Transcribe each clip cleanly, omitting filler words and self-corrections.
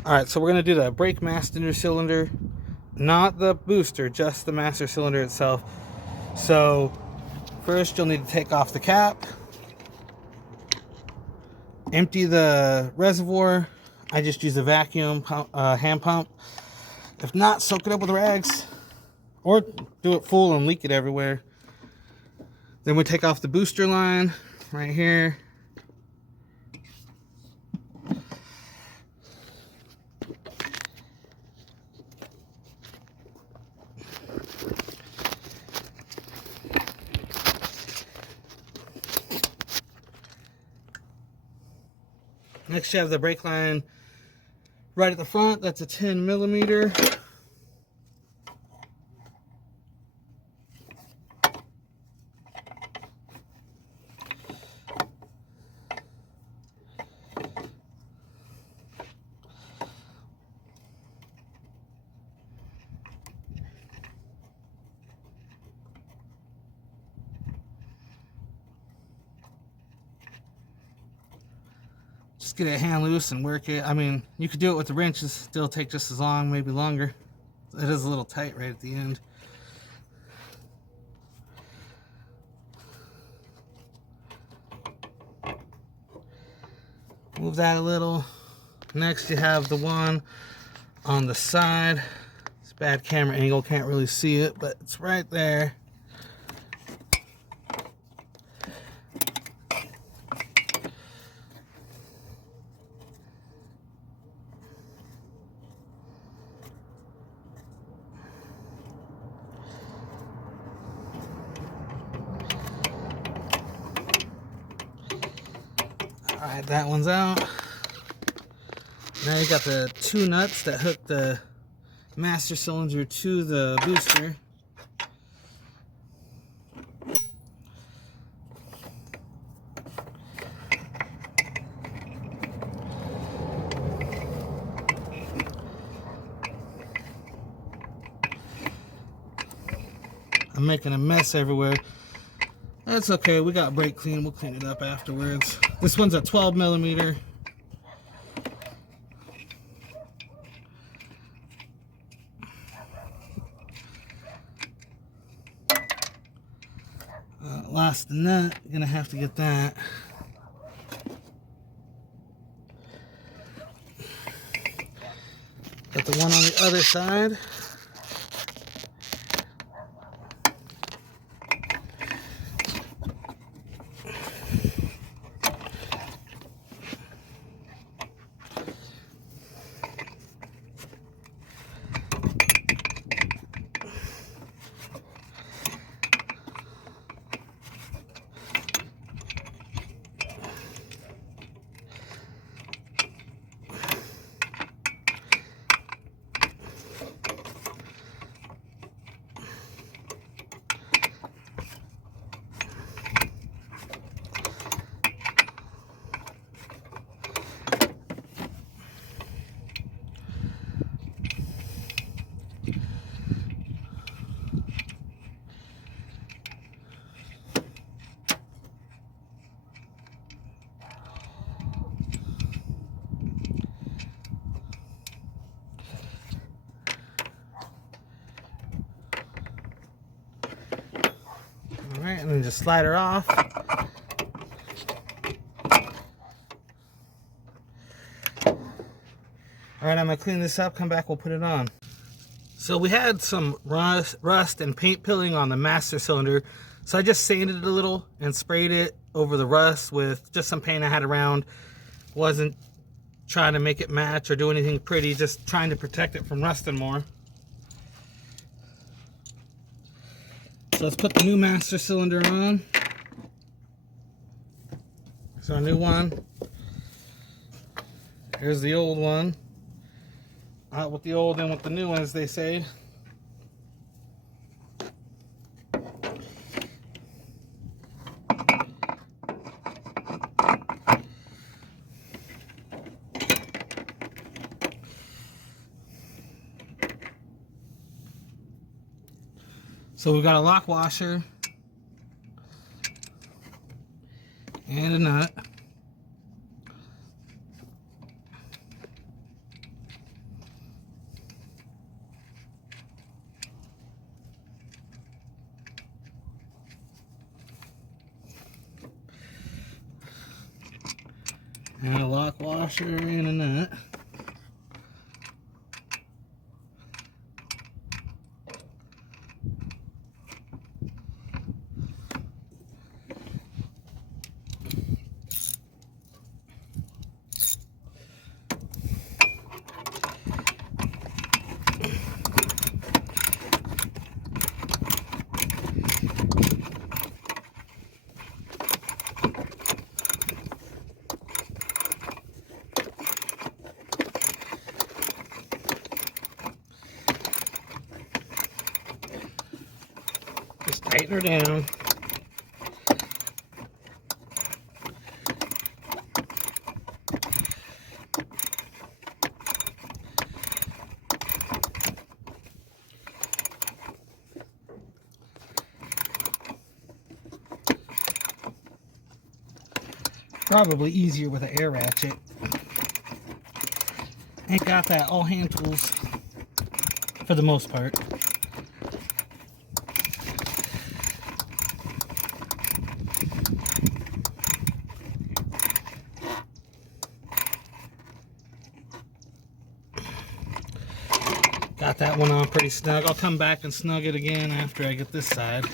Alright, so we're going to do the brake master cylinder, not the booster, just the master cylinder itself. So first you'll need to take off the cap, empty the reservoir. I just use a vacuum pump, hand pump. If not, soak it up with rags or do it full and leak it everywhere. Then we take off the booster line right here. Next you have the brake line right at the front. That's a 10 millimeter. Just get a hand loose and work it. I mean, you could do it with the wrench, still take just as long, maybe longer. It is a little tight right at the end. Move that a little. Next you have the one on the side. It's bad camera angle, can't really see it, but it's right there. Alright, that one's out. Now you got the two nuts that hook the master cylinder to the booster. I'm making a mess everywhere. That's okay, we got brake clean, we'll clean it up afterwards. This one's a 12 millimeter. Lost the nut, gonna have to get that. Got the one on the other side. Alright, and then just slide her off. Alright, I'm going to clean this up, come back, we'll put it on. So we had some rust and paint peeling on the master cylinder, so I just sanded it a little and sprayed it over the rust with just some paint I had around. Wasn't trying to make it match or do anything pretty, just trying to protect it from rusting more. So let's put the new master cylinder on. Here's our new one. Here's the old one. Out with the old and with the new one, as they say. So we've got a lock washer and a nut. And a lock washer and a nut. Just tighten her down. Probably easier with an air ratchet. Ain't got that, all hand tools for the most part. Got that one on pretty snug. I'll come back and snug it again after I get this side.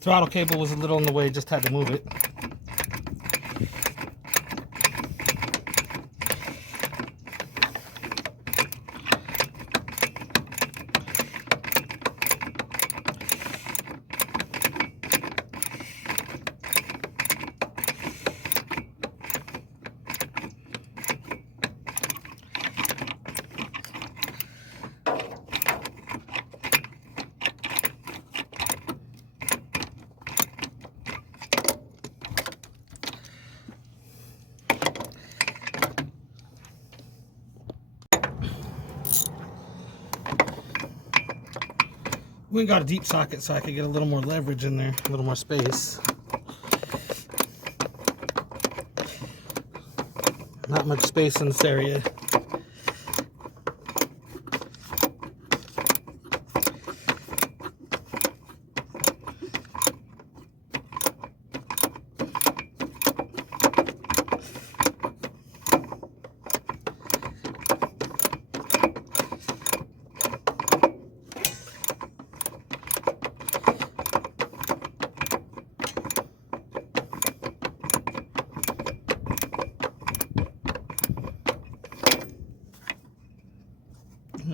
Throttle cable was a little in the way, just had to move it. We got a deep socket so I could get a little more leverage in there, a little more space. Not much space in this area.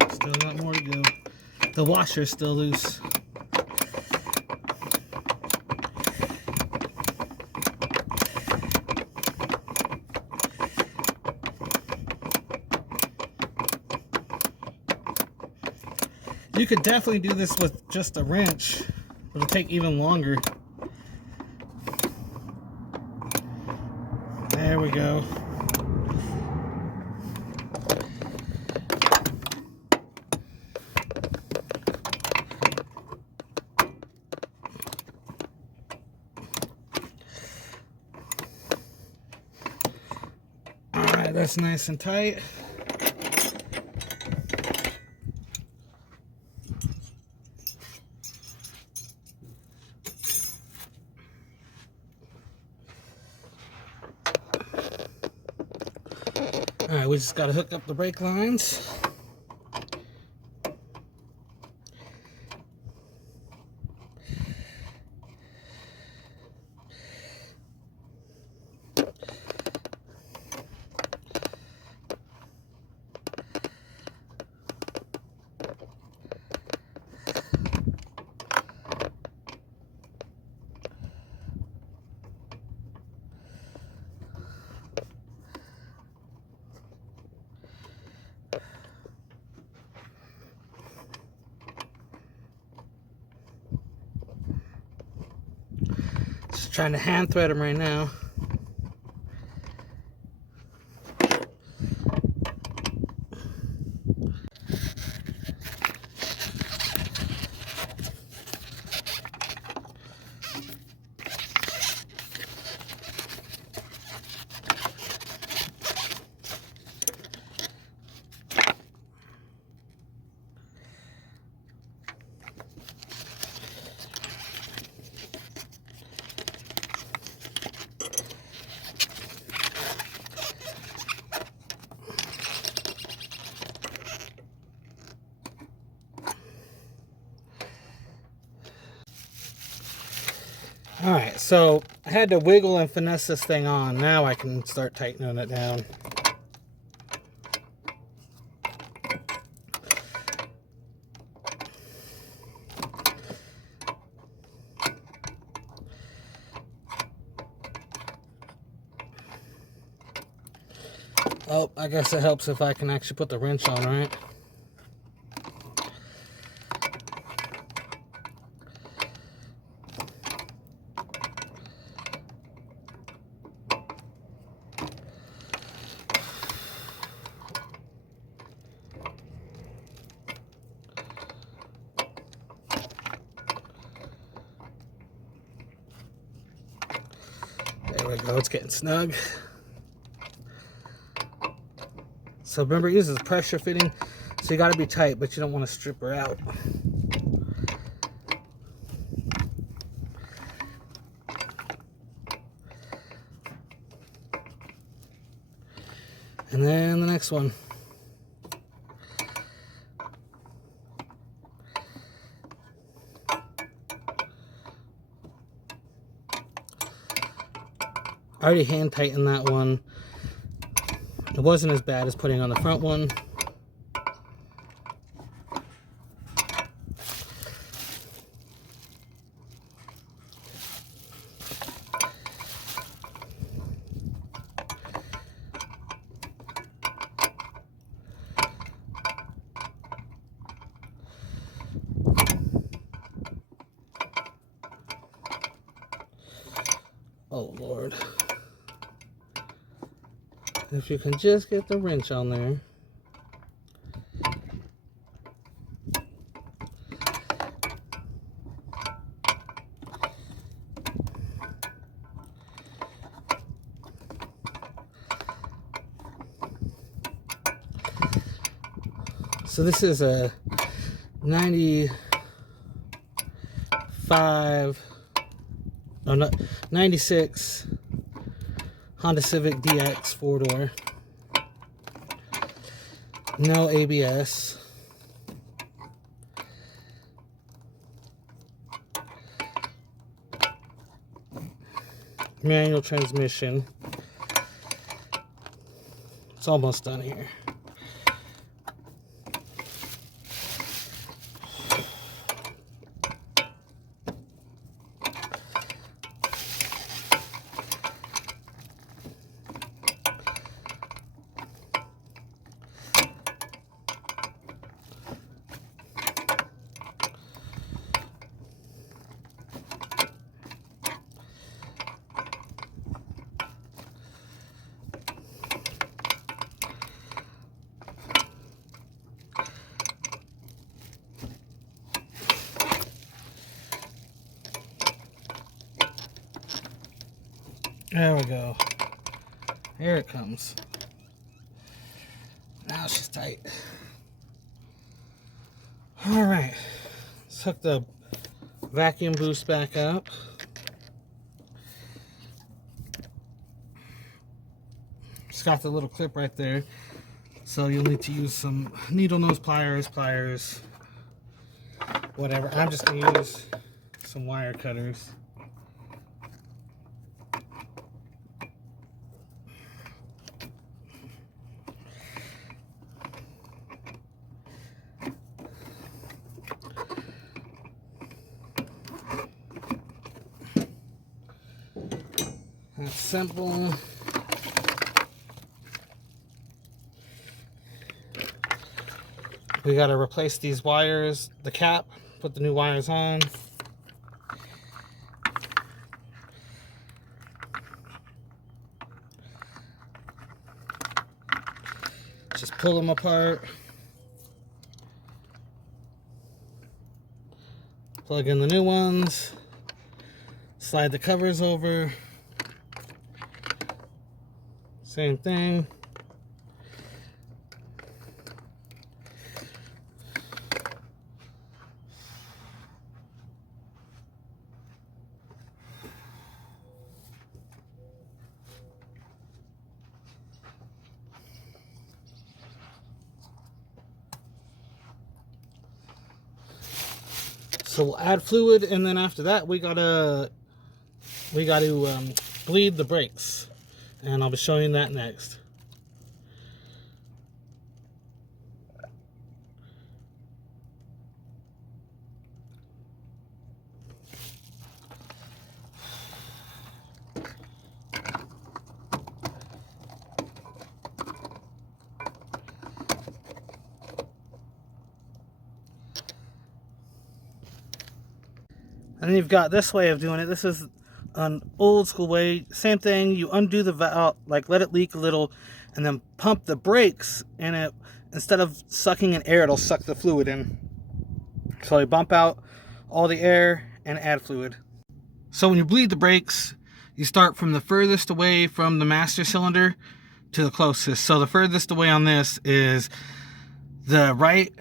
Still a lot more to go. The washer is still loose. You could definitely do this with just a wrench. It'll take even longer. There we go. Alright, that's nice and tight. Alright, we just got to hook up the brake lines. Just trying to hand thread them right now. So I had to wiggle and finesse this thing on. Now I can start tightening it down. Oh, I guess it helps if I can actually put the wrench on, right? There we go, it's getting snug. So remember, it uses pressure fitting, so you got to be tight, but you don't want to strip her out. And then the next one. I already hand tightened that one. It wasn't as bad as putting on the front one. Oh Lord. If you can just get the wrench on there. So this is a 96 Honda Civic DX 4-door. No ABS. Manual transmission. It's almost done here. There we go. Here it comes. Now she's tight. All right. Let's hook the vacuum boost back up. It's got the little clip right there. So you'll need to use some needle nose pliers, whatever. I'm just going to use some wire cutters. That's simple. We got to replace these wires, the cap, put the new wires on. Just pull them apart. Plug in the new ones. Slide the covers over. Same thing. So we'll add fluid, and then after that we gotta we got to bleed the brakes, and I'll be showing you that next. And then you've got this way of doing it. This is an old school way. Same thing. You undo the valve, like let it leak a little, and then pump the brakes, and it, instead of sucking in air, it'll suck the fluid in. So you bump out all the air and add fluid. So when you bleed the brakes, you start from the furthest away from the master cylinder to the closest. So the furthest away on this is the right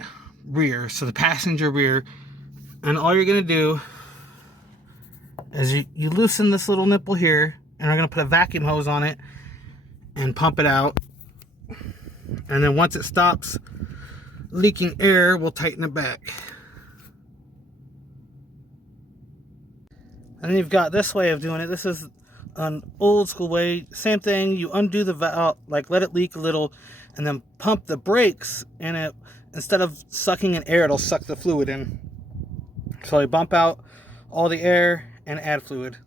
rear, so the passenger rear. And all you're gonna do is you loosen this little nipple here, and we're going to put a vacuum hose on it and pump it out. And then once it stops leaking air, we'll tighten it back. And then you've got this way of doing it. This is an old school way. Same thing. You undo the valve, like let it leak a little, and then pump the brakes, and it, instead of sucking in air, it'll suck the fluid in. So you bump out all the air and add fluid.